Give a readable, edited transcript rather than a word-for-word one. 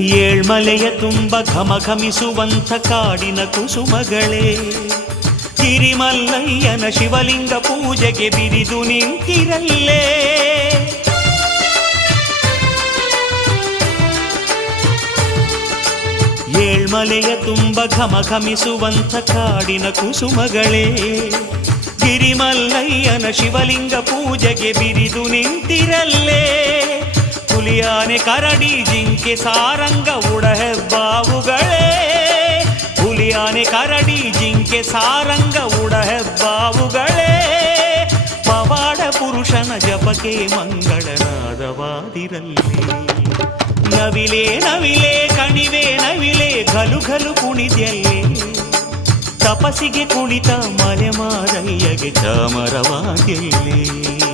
ಏಳ್ಮಲೆಯ ತುಂಬ ಘಮಘಮಿಸುವಂಥ ಕಾಡಿನ ಕುಸುಮಗಳೇ, ಗಿರಿಮಲ್ಲಯ್ಯನ ಶಿವಲಿಂಗ ಪೂಜೆಗೆ ಬಿರಿದು ನಿಂತಿರಲ್ಲೇ. ಏಳ್ಮಲೆಯ ತುಂಬ ಘಮಘಮಿಸುವಂಥ ಕಾಡಿನ ಕುಸುಮಗಳೇ, ಗಿರಿಮಲ್ಲಯ್ಯನ ಶಿವಲಿಂಗ ಪೂಜೆಗೆ ಬಿರಿದು ನಿಂತಿರಲ್ಲೇ. ಹುಲಿಯಾನೆ ಕರಡಿ ಜಿಂಕೆ ಸಾರಂಗ ಉಡಹೆಬ್ಬಾವುಗಳೇ, ಹುಲಿಯಾನೆ ಕರಡಿ ಜಿಂಕೆ ಸಾರಂಗ ಉಡಹೆಬ್ಬಾವುಗಳೇ. ಪವಾಡ ಪುರುಷನ ಜಪಕ್ಕೆ ಮಂಗಳನಾದವಾದಿರಲ್ಲೇ. ನವಿಲೆ ನವಿಲೆ ಕಣಿವೆ ನವಿಲೆ ಘಲು ಘಲು ಕುಣಿದೆಯಲ್ಲೇ. ತಪಸಿಗೆ ಕುಳಿತ ಮಲೆ ಮಾರಯ್ಯಗೆ ಚಾಮರವಾಗೆಲ್ಲೇ.